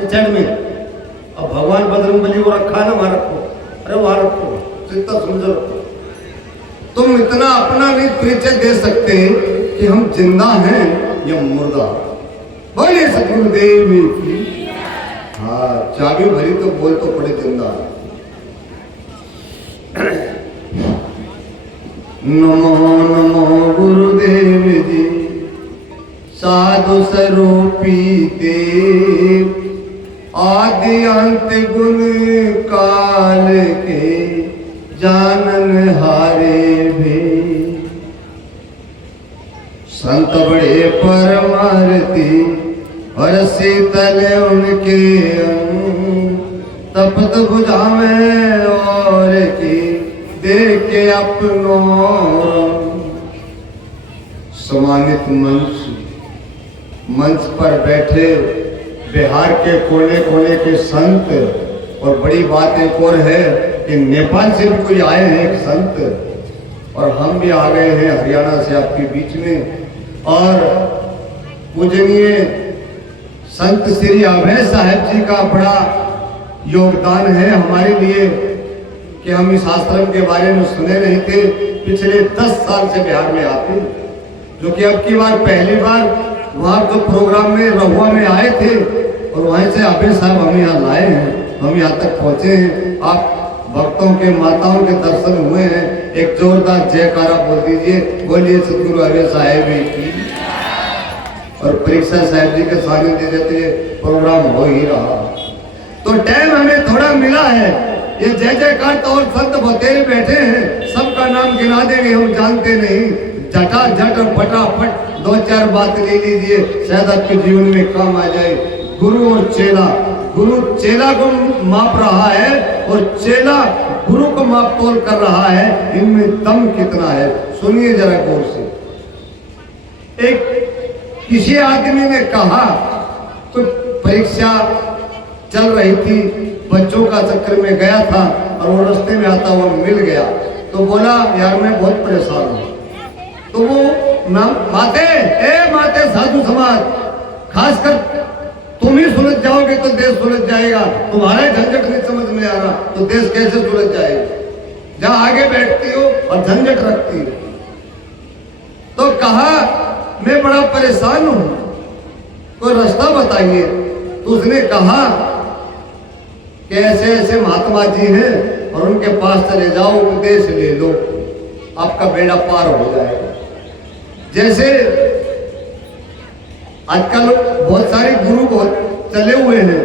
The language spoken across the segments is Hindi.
कीचड़ में। अब भगवान बजरंगबली को रखा ना, वहां रखो, अरे वहां रखो, जितना समझो रखो। तुम इतना अपना नहीं परिचय दे सकते कि हम जिंदा हैं या मुर्दा। बोलिए सतगुरुदेव की। हाँ, चाबी भरी तो बोल तो पड़े जिंदा। नमो नमो गुरुदेव जी, साधु स्वरूपी देव, आदि अंत गुण काल के जानन हारे भी। संत बड़े परमारती और शीतल उनके तपत बुझा में और की देख के अपनों। सम्मानित मंच पर बैठे बिहार के कोने कोने के संत, और बड़ी बात एक और है कि नेपाल से भी कोई आए हैं एक संत, और हम भी आ गए हैं हरियाणा से आपके बीच में। और पूजनीय संत श्री अभय साहब जी का बड़ा योगदान है हमारे लिए कि हम इस आश्रम के बारे में सुने नहीं थे। पिछले 10 साल से बिहार में आते, जो कि अब की बार पहली बार वहाँ तो प्रोग्राम में रहुआ में आए थे, और वहीं से अभय साहब हमें यहाँ लाए हैं, हम यहाँ तक पहुँचे हैं। आप भक्तों के माताओं के दर्शन हुए हैं, एक जोरदार जयकारा बोल दीजिए। बोलिए सतगुरु अभय साहेब की। और परीक्षा साहब जी के सानिध्य देते प्रोग्राम हो ही रहा। तो टाइम हमें थोड़ा मिला है, ये जय जयकार तो और संत बतेरे बैठे हैं, सबका नाम गिना देंगे हम जानते नहीं। झटाझट और फटाफट 2-4 बात ले लीजिए, शायद आपके जीवन में काम आ जाए। गुरु और चेला, गुरु चेला को माप रहा है और चेला गुरु को माप तोल कर रहा है, इनमें दम कितना है सुनिए जरा गौर से। एक किसी आदमी ने कहा, तो परीक्षा चल रही थी, बच्चों का चक्कर में गया था और वो रास्ते में आता हुआ मिल गया, तो बोला यार मैं बहुत परेशान हूँ। तो वो माते साधु समाज, खासकर तुम ही सुलझ जाओगे तो देश सुलझ जाएगा, तुम्हारा झंझट नहीं समझ में आ रहा तो देश कैसे सुलझ जाएगा। जहां आगे बैठती हो और झंझट रखती हो। तो कहा मैं बड़ा परेशान हूं, कोई रास्ता बताइए। तो उसने कहा कि ऐसे ऐसे महात्मा जी हैं और उनके पास चले जाओ, उपदेश ले लो, आपका बेड़ा पार हो जाएगा। जैसे आजकल बहुत सारे गुरु बहुत चले हुए हैं,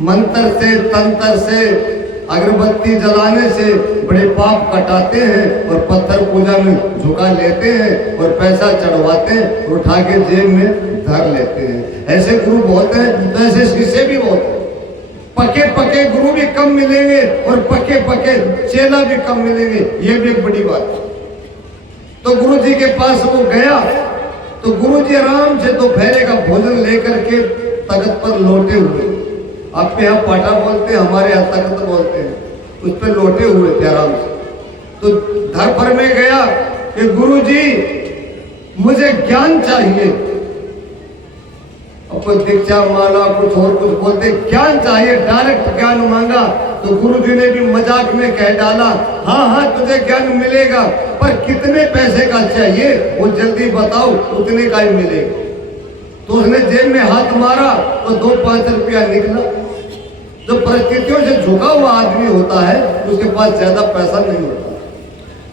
मंत्र से तंत्र से अगरबत्ती जलाने से बड़े पाप कटाते हैं और पत्थर पूजा में झुका लेते हैं और पैसा चढ़वाते हैं और उठा के जेब में धर लेते हैं। ऐसे गुरु बहुत हैं, तो ऐसे शिष्य भी बहुत हैं। पके पके गुरु भी कम मिलेंगे और पके पके चेला भी कम मिलेंगे, ये भी एक बड़ी बात है। तो गुरु जी के पास वो गया, तो गुरु जी आराम से दोपहर का भोजन लेकर के तख्त पर लौटे हुए, आपके यहाँ पाटा बोलते हैं, हमारे यहाँ तख्त बोलते हैं, उस पर लौटे हुए थे आराम से। तो घर पर में गया कि गुरु जी मुझे ज्ञान चाहिए। अब कोई दीक्षा माला कुछ और कुछ बोलते, ज्ञान चाहिए, डायरेक्ट ज्ञान मांगा। तो गुरु जी ने भी मजाक में कह डाला, हाँ हाँ तुझे ज्ञान मिलेगा, पर कितने पैसे का चाहिए वो जल्दी बताओ, उतने का ही मिलेगा। तो उसने जेब में हाथ मारा तो 2-5 रुपया निकला। जो परिस्थितियों से झुका हुआ आदमी होता है उसके पास ज्यादा पैसा नहीं होता।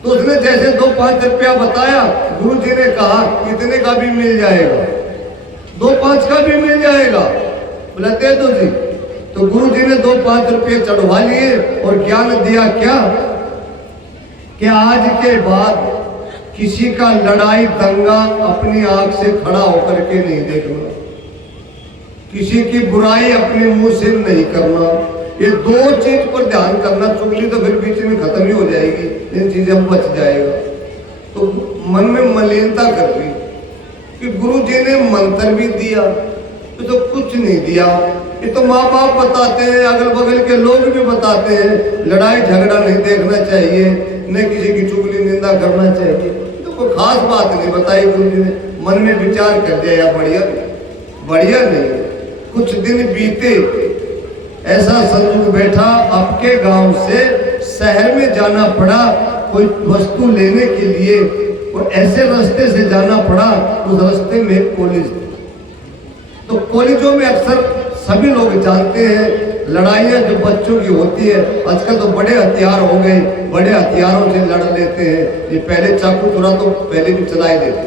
तो उसने जैसे 2-5 रुपया बताया, गुरु जी ने कहा इतने का भी मिल जाएगा, 2-5 का भी मिल जाएगा, बोला दे दो जी। तो गुरु जी ने 2-5 रुपये चढ़वा लिए और ज्ञान दिया क्या कि आज के बाद किसी का लड़ाई दंगा अपनी आंख से खड़ा होकर के नहीं देखना, किसी की बुराई अपने मुंह से नहीं करना। ये 2 चीज पर ध्यान करना, चुगली तो फिर बीच में खत्म ही हो जाएगी, इन चीजें बच जाएगा। तो मन में मलिनता कर ली कि गुरु जी ने मंत्र भी दिया, तो कुछ नहीं दिया। ये तो माँ बाप बताते हैं, अगल बगल के लोग भी बताते हैं लड़ाई झगड़ा नहीं देखना चाहिए, न किसी की चुगली निंदा करना चाहिए। तो कोई खास बात नहीं बताई गुरु जी ने, मन में विचार कर दिया, बढ़िया बढ़िया नहीं, कुछ दिन बीते, ऐसा संजोग बैठा, आपके गांव से शहर में जाना पड़ा कोई वस्तु लेने के लिए, और ऐसे रास्ते से जाना पड़ा, उस रास्ते में एक कॉलेज थी। तो कॉलेजों में अक्सर सभी लोग जानते हैं लड़ाइयाँ जो बच्चों की होती है, आजकल तो बड़े हथियार हो गए, बड़े हथियारों से लड़ लेते हैं। ये पहले चाकू थोड़ा तो पहले भी चलाए लेते।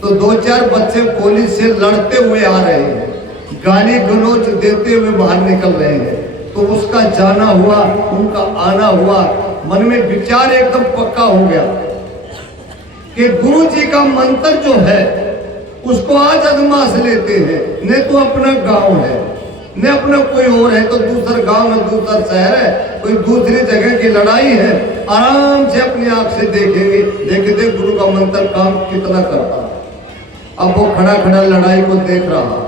तो 2-4 बच्चे कॉलेज से लड़ते हुए आ रहे हैं, गाली गलौज देते हुए बाहर निकल रहे हैं। तो उसका जाना हुआ, उनका आना हुआ, मन में विचार एकदम पक्का हो गया कि गुरु जी का मंत्र जो है उसको आज आजमास लेते हैं। न तो अपना गांव है, न अपना कोई और है, तो दूसरा गांव है, दूसरा शहर है, कोई दूसरी जगह की लड़ाई है, आराम से अपनी आंख से देखेंगे, देखते गुरु का मंत्र काम कितना करता है। अब वो खड़ा खड़ा लड़ाई को देख रहा।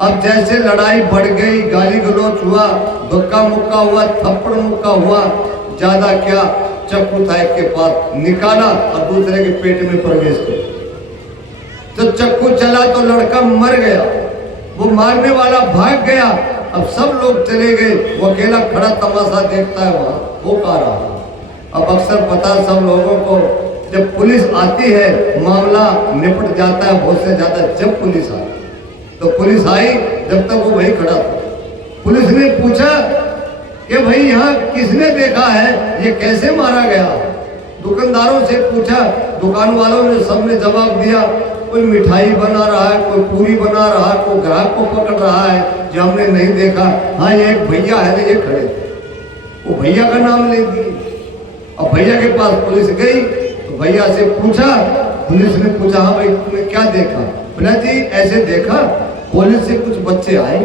अब जैसे लड़ाई बढ़ गई, गाली गलौच हुआ, धक्का मुक्का हुआ, थप्पड़ मुक्का हुआ, ज्यादा क्या, चक्कू था एक के पास, निकाला और दूसरे के पेट में प्रवेश किया। तो चक्कू चला तो लड़का मर गया, वो मारने वाला भाग गया। अब सब लोग चले गए, वो अकेला खड़ा तमाशा देखता है वहां, वो कह रहा। अब अक्सर पता सब लोगों को, जब पुलिस आती है मामला निपट जाता है बहुत से ज्यादा। जब पुलिस आई तो पुलिस आई, जब तक वो वही खड़ा था। पुलिस ने पूछा कि भाई यहाँ किसने देखा है, ये कैसे मारा गया? दुकानदारों से पूछा, दुकान वालों ने सबने जवाब दिया, कोई मिठाई बना रहा है, कोई पूरी बना रहा है, कोई ग्राहक को पकड़ रहा है, जो हमने नहीं देखा। हाँ ये एक भैया है ना, ये खड़े थे, वो भैया का नाम ले दिए। अब भैया के पास पुलिस गई तो भैया से पूछा, पुलिस ने पूछा हाँ भाई तुमने क्या देखा? बोला जी ऐसे देखा, कॉलेज से कुछ बच्चे आए,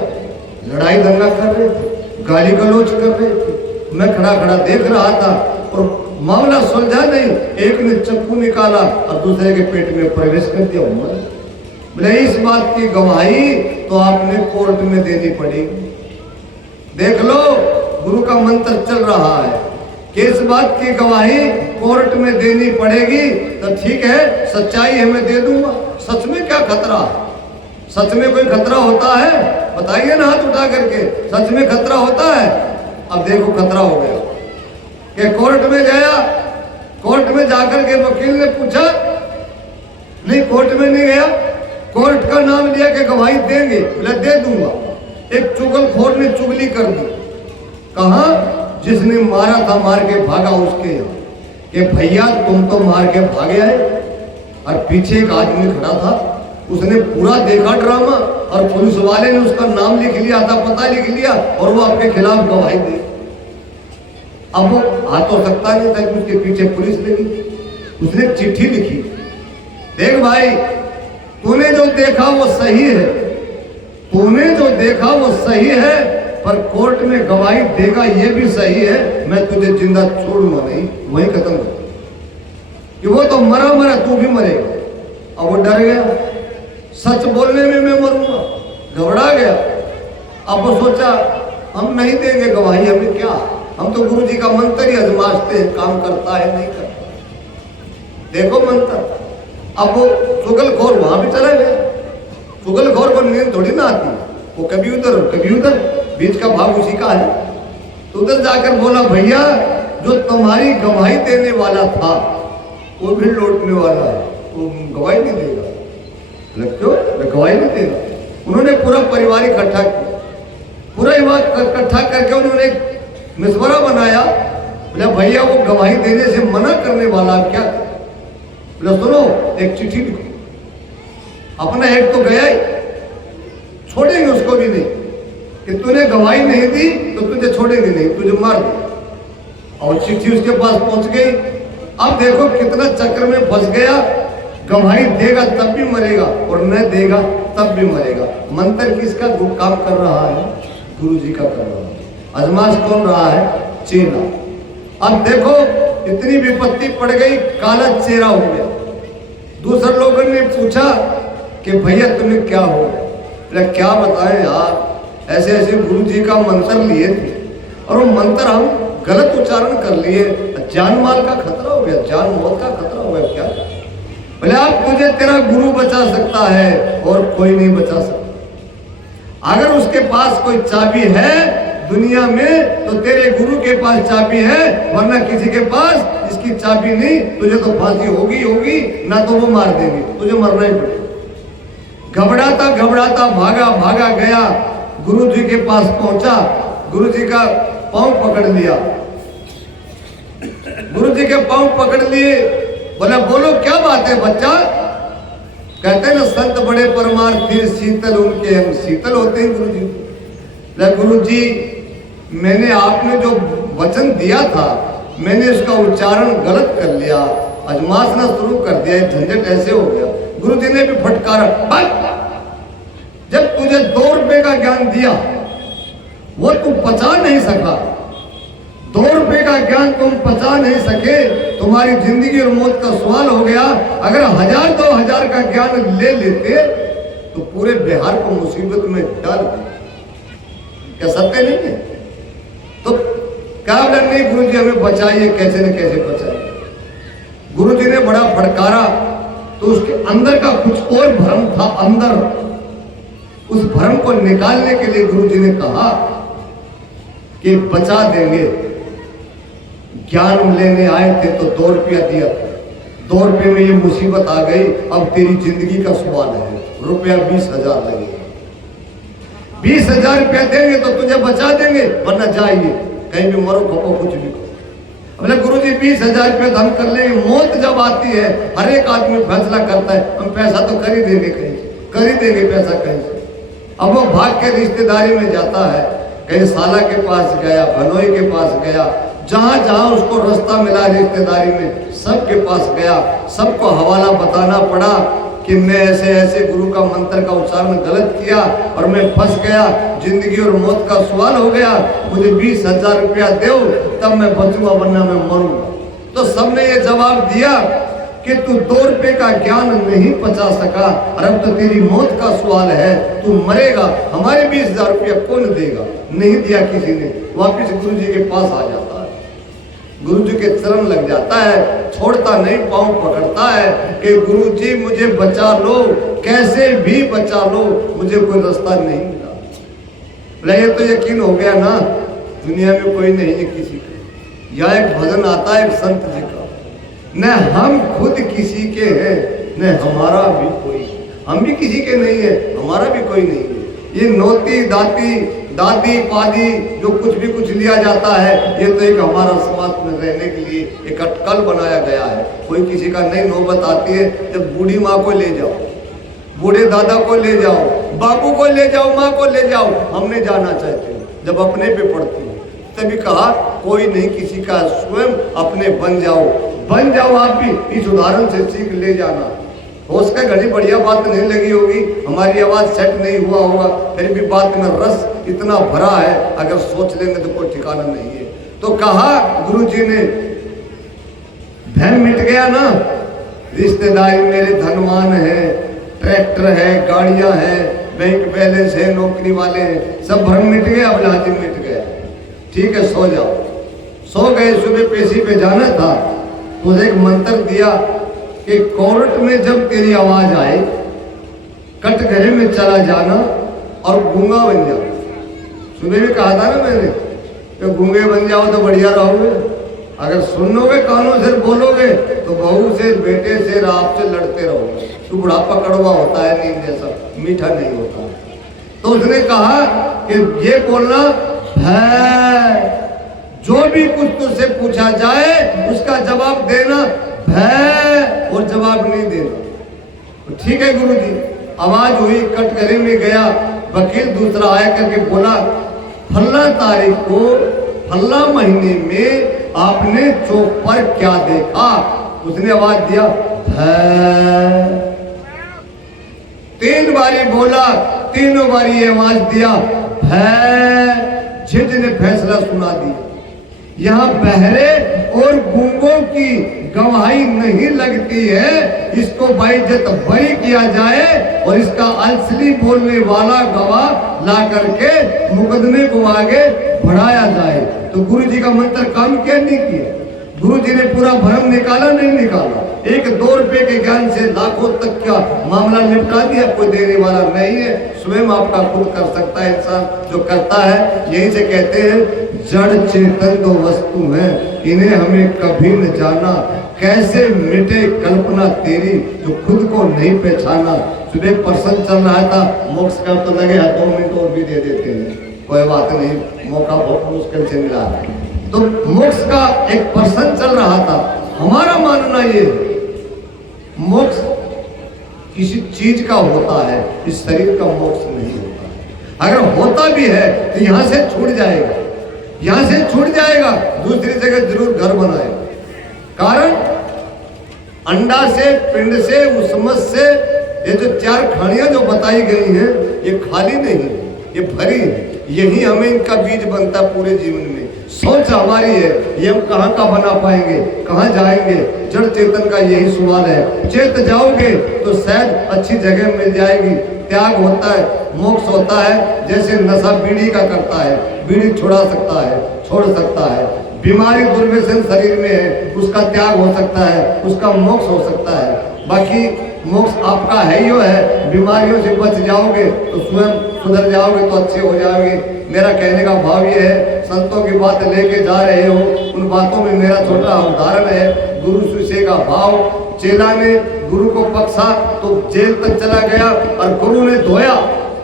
लड़ाई दंगा कर रहे थे, गाली गलौज कर रहे थे, मैं खड़ा खड़ा देख रहा था और मामला सुलझा नहीं, एक ने चक्कू निकाला और दूसरे के पेट में प्रवेश कर दिया। बोले इस बात की गवाही तो आपने कोर्ट में देनी पड़ेगी। देख लो गुरु का मंत्र चल रहा है कि इस बात की गवाही कोर्ट में देनी पड़ेगी। तो ठीक है, सच्चाई है मैं दे दूंगा। सच में क्या खतरा है? सच में कोई खतरा होता है? बताइए ना हाथ उठा करके, सच में खतरा होता है? अब देखो खतरा हो गया कि कोर्ट में गया, कोर्ट में जाकर के वकील ने पूछा, नहीं कोर्ट में नहीं गया, कोर्ट का नाम लिया कि गवाही देंगे, बोला दे दूंगा। एक चुगलखोर ने चुगली कर दी, कहा जिसने मारा था मार के भागा उसके यहाँ, कि भैया तुम तो मार के भागे आए, और पीछे एक आदमी खड़ा था, उसने पूरा देखा ड्रामा और पुलिस वाले ने उसका नाम लिख लिया था, पता लिख लिया और वो आपके खिलाफ गवाही दी। अब वो आ तो सकता नहीं था कि उसके पीछे पुलिस लगी। उसने चिट्ठी लिखी, देख भाई तूने जो देखा वो सही है, तूने जो देखा वो सही है, पर कोर्ट में गवाही देगा ये भी सही है, मैं तुझे जिंदा छोड़ूंगा नहीं, वही खत्म कर कि वो तो मरा मरा तू भी मरेगा। अब वो डर गया, सच बोलने में मैं मरूंगा, घबरा गया। अब वो सोचा हम नहीं देंगे गवाही, हमें क्या, हम तो गुरु जी का मंत्र ही आजमाते हैं, काम करता है नहीं करता, देखो मंत्र। अब वो चुगलखोर वहां भी चला गया। चुगलखोर को नींद थोड़ी ना आती, वो कभी उधर कभी उधर, बीच का भाग उसी का है। तो उधर जाकर बोला भैया जो तुम्हारी गवाही देने वाला था वो भी लौटने वाला है, वो गवाही नहीं देगा। क्यों? गवाही नहीं देगा। उन्होंने पूरा परिवार इकट्ठा किया, पूरा इकट्ठा करके उन्होंने मशवरा बनाया। बोला भैया वो गवाही देने से मना करने वाला क्या? बोला सुनो एक चिट्ठी लिखो, अपना एक तो गया ही, छोड़ेंगे उसको भी नहीं, कि तूने गवाही नहीं दी तो तुझे छोड़ेंगे नहीं, तुझे मार दे। और चिट्ठी उसके पास पहुंच गई। अब देखो कितना चक्कर में फंस गया, गवाही देगा तब भी मरेगा और न देगा तब भी मरेगा। मंत्र किसका काम कर रहा है? गुरु जी का कर रहा है। अजमास कौन रहा है? चेला। अब देखो इतनी विपत्ति पड़ गई, काला चेहरा हो गया। दूसरे लोगों ने पूछा कि भैया तुम्हें क्या हो गया? क्या बताएं यार, ऐसे ऐसे गुरु जी का मंत्र लिए थे और वो मंत्र हम गलत उच्चारण कर लिए, जान माल का खतरा हो गया, जान मौत का खतरा हो गया। क्या? बोले अब तुझे तेरा गुरु बचा सकता है और कोई नहीं बचा सकता। अगर उसके पास कोई चाबी है दुनिया में तो तेरे गुरु के पास चाबी है, वरना किसी के पास इसकी चाबी नहीं। तुझे तो फांसी होगी होगी, ना तो वो मार देंगे, तुझे मरना ही पड़ेगा। घबराता घबराता भागा भागा गया, गुरु जी के पास पहुंचा, गुरु जी का पांव पकड़ लिया, गुरु जी के पांव पकड़ लिए, बोला बोलो क्या बात है बच्चा। कहते हैं ना संत बड़े परमार फिर शीतल उनके हम शीतल होते हैं गुरु जी। गुरु जी मैंने आपने जो वचन दिया था मैंने उसका उच्चारण गलत कर लिया, अजमासना शुरू कर दिया, झंझट ऐसे हो गया। गुरु जी ने भी फटकारा, जब तुझे 2 रुपए का ज्ञान दिया वो तू पचा नहीं सका, 2 रुपए का ज्ञान तुम पचा नहीं सके, तुम्हारी जिंदगी और मौत का सवाल हो गया। अगर 1000-2000 का ज्ञान ले लेते तो पूरे बिहार को मुसीबत में डाल, क्या सत्य नहीं है? तो क्या बोला, नहीं गुरु जी हमें बचाइए, कैसे न कैसे बचाइए। गुरु जी ने बड़ा फटकारा तो उसके अंदर का कुछ और भ्रम था, अंदर उस भ्रम को निकालने के लिए गुरु जी ने कहा कि बचा देंगे। ज्ञान लेने आए थे तो 2 रुपया दिया, 2 रुपये में ये मुसीबत आ गई, अब तेरी जिंदगी का सवाल है, रुपया 20,000 लगेगा। 20,000 रुपया देंगे तो तुझे बचा देंगे, वरना जाइए कहीं भी मरो खपो कुछ भी करो। बोले गुरु जी 20,000 रुपया तो हम कर लेंगे, मौत जब आती है हर एक आदमी फैसला करता है, हम पैसा तो कर ही देंगे, कहीं कर ही देंगे पैसा कहीं से। अब वो भाग के रिश्तेदारी में जाता है, कहीं साला के पास गया, भनोई के पास गया, जहां जहां उसको रास्ता मिला रिश्तेदारी में सबके पास गया, सबको हवाला बताना पड़ा कि मैं ऐसे ऐसे गुरु का मंत्र का उच्चारण गलत किया और मैं फंस गया, जिंदगी और मौत का सवाल हो गया, मुझे 20,000 रुपया दो तब मैं बचूंगा वरना मैं मरूंगा। तो सबने ये जवाब दिया कि तू 2 रुपए का ज्ञान नहीं पचा सका और अब तो तेरी मौत का सवाल है, तू मरेगा, हमारे 20,000 रुपया कौन देगा। नहीं दिया किसी ने, वापिस गुरु जी के पास आ जाता है, गुरु जी के चरण लग जाता है, छोड़ता नहीं, पांव पकड़ता है कि गुरु जी मुझे बचा लो, कैसे भी बचा लो, मुझे कोई रास्ता नहीं मिला। ये तो यकीन हो गया ना दुनिया में कोई नहीं है किसी का। या एक भजन आता है एक संत जी का, न हम खुद किसी के हैं न हमारा भी कोई, हम भी किसी के नहीं है, हमारा भी कोई नहीं है। ये नोती दाती दादी पादी जो कुछ भी कुछ लिया जाता है, ये तो एक हमारा समाज में रहने के लिए एक अटकल बनाया गया है। कोई किसी का नहीं, नौबत आती है जब बूढ़ी माँ को ले जाओ, बूढ़े दादा को ले जाओ, बाबू को ले जाओ, माँ को ले जाओ, हम नहीं जाना चाहते। जब अपने पे पड़ती है तभी कहा कोई नहीं किसी का, स्वयं अपने बन जाओ, बन जाओ। आप भी इस उदाहरण से सीख ले जाना। हो सका घड़ी बढ़िया बात नहीं लगी होगी, हमारी आवाज सेट नहीं हुआ होगा, फिर भी बात में रस इतना भरा है, अगर सोच लेंगे तो कोई ठिकाना नहीं है। तो कहा गुरु जी ने, भ्रम मिट गया ना, रिश्तेदारी मेरे धनवान है, ट्रैक्टर है, गाड़ियां हैं, बैंक बैलेंस है, नौकरी वाले हैं, सब भ्रम मिट गया, अब लाजिम मिट गया। ठीक है सो जाओ। सो गए, सुबह पेशी पे जाना था तो एक मंत्र दिया कि कोर्ट में जब तेरी आवाज आए कटघरे में चला जाना और गूंगा बन जाओ। सुबह भी कहा था ना मैंने कि गूंगे बन जाओ तो बढ़िया रहोगे, अगर सुनोगे कानों से बोलोगे तो बहू से बेटे से आप से लड़ते रहोगे। तो बुढ़ापा कड़वा होता है, नींद जैसा मीठा नहीं होता। तो उसने कहा कि ये बोलना है, जो भी कुछ तुझसे पूछा जाए उसका जवाब देना है और जवाब नहीं देना। ठीक है गुरु जी। आवाज हुई, कटघरे में गया, वकील दूसरा आया करके बोला फल्ला तारीख को फल्ला महीने में आपने चौक पर क्या देखा। उसने आवाज दिया है, 3 बारी बोला, तीनों बारी ये आवाज दिया है। जज ने फैसला सुना दिया, यहाँ बहरे और गूंगों की गवाही नहीं लगती है, इसको बाइज्जत बरी किया जाए और इसका असली बोलने वाला गवाह ला करके मुकदमे को आगे बढ़ाया जाए। तो गुरु जी का मंत्र काम क्या नहीं किया, गुरु जी ने पूरा भ्रम निकाला नहीं निकाला, 1-2 रुपए के ज्ञान से लाखों तक का मामला निपटा दिया। कोई देने वाला नहीं है, स्वयं आपका खुद कर सकता है इंसान जो करता है। यही से कहते हैं जड़ चेतन दो वस्तु हैं, इन्हें हमें कभी न जाना, कैसे मिटे कल्पना तेरी जो खुद को नहीं पहचाना। सुबह प्रसन्न चल रहा था, मोक्ष का तो लगे 2 मिनट और भी दे देते हैं, कोई बात नहीं, मौका बहुत मुश्किल से मिला। तो मोक्ष का एक प्रसन्न चल रहा था। हमारा मानना ये मोक्ष किसी चीज का होता है, इस शरीर का मोक्ष नहीं होता। अगर होता भी है तो यहां से छूट जाएगा, यहां से छूट जाएगा, दूसरी जगह जरूर घर बनाएगा। कारण अंडा से, पिंड से, उसमत से, ये जो 4 खानियां जो बताई गई हैं ये खाली नहीं, ये भरी है। यही हमें इनका बीज बनता पूरे जीवन में। सोच हमारी है, ये हम कहाँ का बना पाएंगे, कहाँ जाएंगे। जड़ चेतन का यही सवाल है। चेत जाओगे तो शायद अच्छी जगह मिल जाएगी। त्याग होता है, मोक्ष होता है। जैसे नशा बीड़ी का करता है, बीड़ी छुड़ा सकता है, छोड़ सकता है। बीमारी दुर्व्यसन शरीर में है, उसका त्याग हो सकता है, उसका मोक्ष हो सकता है। बाकी मोक्ष आपका है ही है। बीमारियों से बच जाओगे तो स्वयं सुधर जाओगे तो अच्छे हो जाओगे। मेरा कहने का भाव ये है, संतों की बात लेके जा रहे हो, उन बातों में मेरा छोटा उदाहरण है। गुरु शिष्य का भाव, चेला ने गुरु को बख्शा तो जेल तक चला गया और गुरु ने धोया,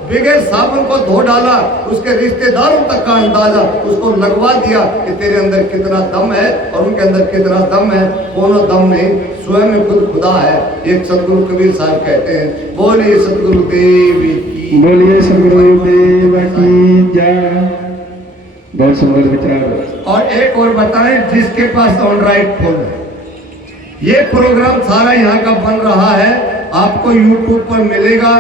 बगैर साबुन को धो डाला। उसके रिश्तेदारों तक का अंदाजा उसको लगवा दिया कि तेरे अंदर कितना दम है और उनके अंदर कितना दम है। कोनो दम नहीं, स्वयं में खुद खुदा है। एक सदगुरु कबीर साहब कहते हैं, बोलिए सदगुरु देव की, बोलिए सदगुरु देव की जय। बहुत सुंदर विचार। और एक और बताएं, जिसके पास ऑन राइट फोन है, ये प्रोग्राम सारा यहाँ का बन रहा है, आपको यूट्यूब पर मिलेगा।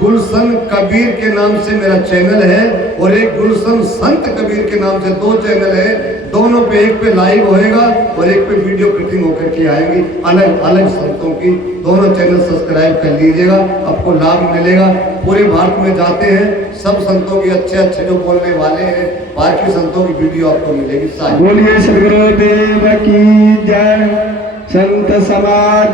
गुलशन कबीर के नाम से मेरा चैनल है और एक गुलशन संत कबीर के नाम से 2 चैनल है। दोनों पे, एक पे लाइव होएगा और एक पे वीडियो कटिंग होकर के आएंगी अलग अलग संतों की। दोनों चैनल सब्सक्राइब कर लीजिएगा, आपको लाभ मिलेगा। पूरे भारत में जाते हैं, सब संतों के अच्छे अच्छे जो बोलने वाले हैं, बाकी संतों की वीडियो आपको मिलेगी। बोलिए सदगुरु देव की जय। संत समाज।